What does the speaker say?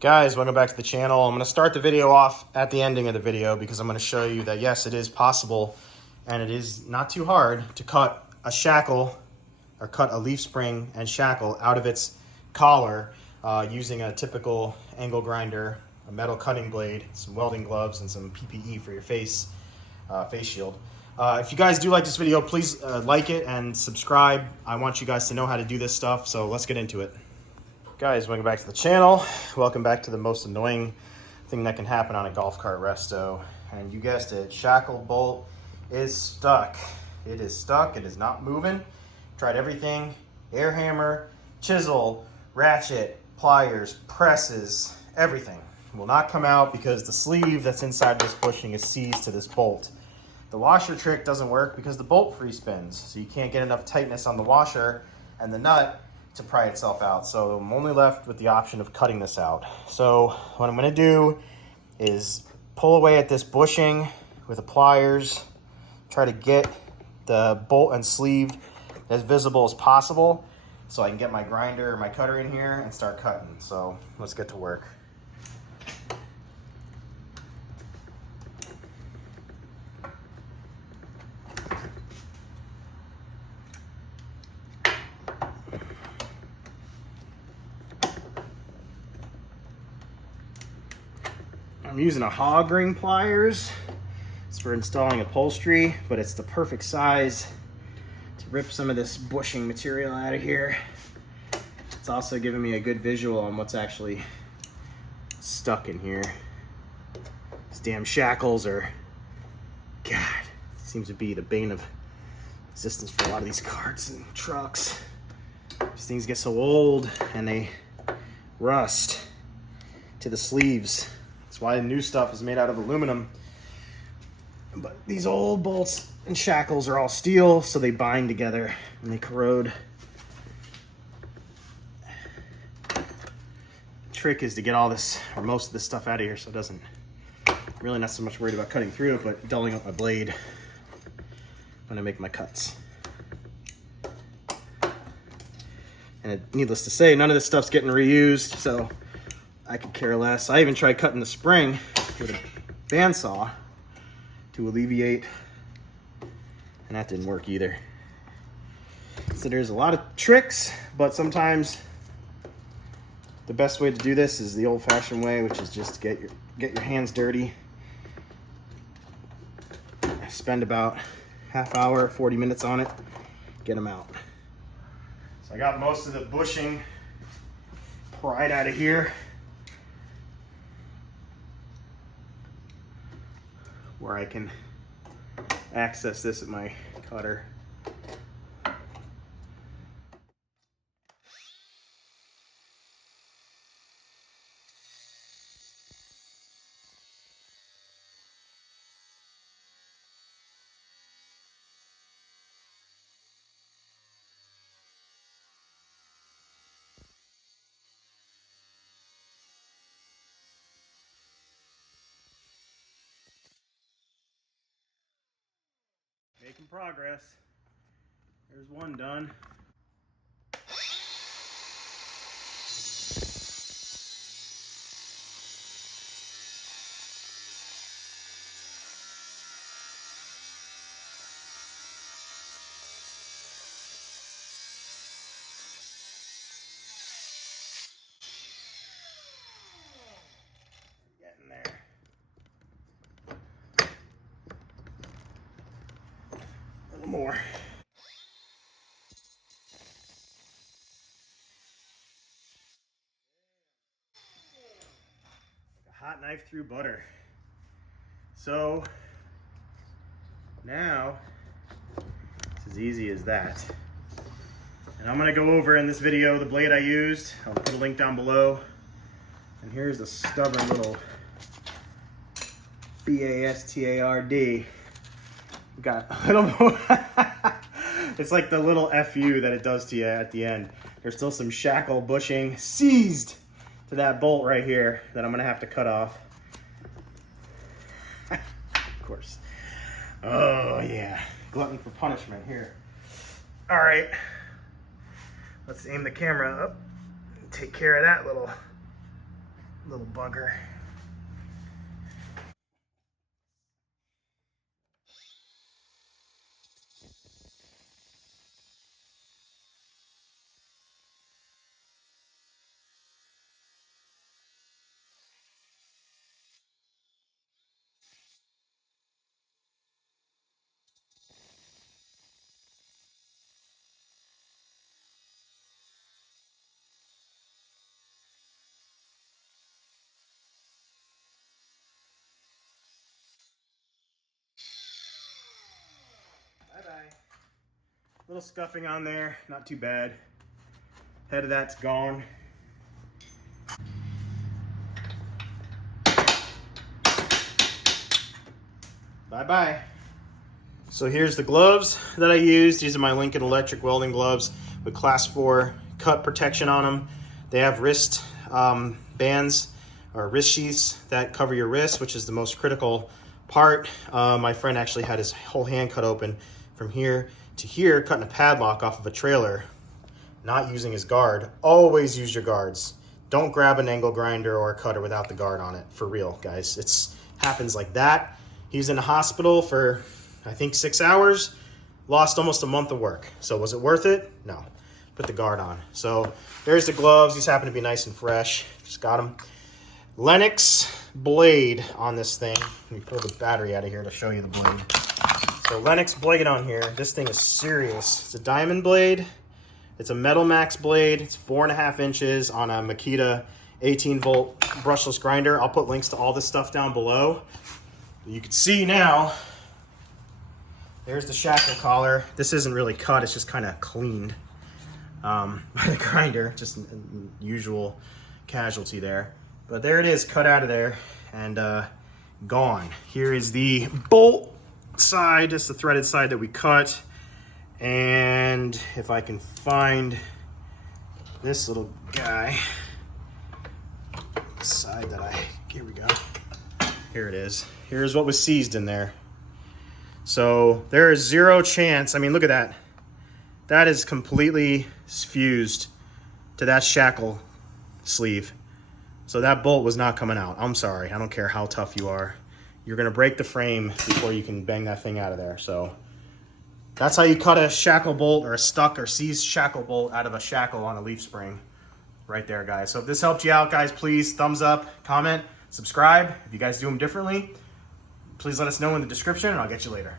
Guys, welcome back to the channel. I'm going to start the video off at the ending of the video because I'm going to show you that yes, it is possible and it is not too hard to cut a shackle or cut a leaf spring and shackle out of its collar using a typical angle grinder, a metal cutting blade, some welding gloves, and some PPE for your face shield. If you guys do like this video, please like it and subscribe. I want you guys to know how to do this stuff, so let's get into it. Guys, welcome back to the channel. Welcome back to the most annoying thing that can happen on a golf cart resto. And you guessed it, shackle bolt is stuck. It is stuck, it is not moving. Tried everything, air hammer, chisel, ratchet, pliers, presses, everything. Will not come out because the sleeve that's inside this bushing is seized to this bolt. The washer trick doesn't work because the bolt free spins, so you can't get enough tightness on the washer and the nut to pry itself out. So I'm only left with the option of cutting this out. So what I'm going to do is pull away at this bushing with the pliers, try to get the bolt and sleeve as visible as possible so I can get my grinder or my cutter in here and start cutting. So let's get to work. I'm using a hog ring pliers. It's for installing upholstery, but it's the perfect size to rip some of this bushing material out of here. It's also giving me a good visual on what's actually stuck in here. These damn shackles are, God, seems to be the bane of existence for a lot of these carts and trucks. These things get so old and they rust to the sleeves. That's why the new stuff is made out of aluminum. But these old bolts and shackles are all steel, so they bind together and they corrode. The trick is to get all this, or most of this stuff out of here so it doesn't, really not so much worried about cutting through it, but dulling up my blade when I make my cuts. And needless to say, none of this stuff's getting reused, so I could care less. I even tried cutting the spring with a bandsaw to alleviate, and that didn't work either. So there's a lot of tricks, but sometimes the best way to do this is the old-fashioned way, which is just get your hands dirty. Spend about half hour, 40 minutes on it, get them out. So I got most of the bushing pried out of here, where I can access this with my cutter. Making progress. There's one done. Getting there. A little more. Like a hot knife through butter. So now it's as easy as that. And I'm gonna go over in this video the blade I used. I'll put a link down below. And here's the stubborn little BASTARD. Got a little more. It's like the little FU that it does to you at the end. There's still some shackle bushing seized to that bolt right here that I'm gonna have to cut off. Of course. Oh yeah, glutton for punishment here. All right, let's aim the camera up and take care of that little Little bugger. Bye-bye. Little scuffing on there, not too bad. Head of that's gone. Bye-bye. So here's the gloves that I used. These are my Lincoln Electric welding gloves with class 4 cut protection on them. They have wrist bands or wrist sheaths that cover your wrist, which is the most critical part. My friend actually had his whole hand cut open from here to here, cutting a padlock off of a trailer, not using his guard. Always use your guards. Don't grab an angle grinder or a cutter without the guard on it, for real, guys. It's happens like that. He was in the hospital for, I think, 6 hours, lost almost a month of work. So was it worth it? No. Put the guard on. So there's the gloves. These happen to be nice and fresh. Just got them. Lennox blade on this thing. Let me pull the battery out of here to show you the blade. So Lennox blade on here. This thing is serious. It's a diamond blade. It's a Metal Max blade. It's 4.5 inches on a Makita 18-volt brushless grinder. I'll put links to all this stuff down below. You can see now, there's the Shackle collar. This isn't really cut, it's just kind of cleaned by the grinder, just an usual casualty there. But there it is, cut out of there and gone. Here is the bolt side, just the threaded side that we cut. And if I can find this little guy, the side that here we go. Here it is. Here's what was seized in there. So there is zero chance. I mean, look at that. That is completely fused to that shackle sleeve. So that bolt was not coming out. I'm sorry. I don't care how tough you are. You're going to break the frame before you can bang that thing out of there. So that's how you cut a shackle bolt or a stuck or seized shackle bolt out of a shackle on a leaf spring. Right there, guys. So if this helped you out, guys, please thumbs up, comment, subscribe. If you guys do them differently, please let us know in the description and I'll get you later.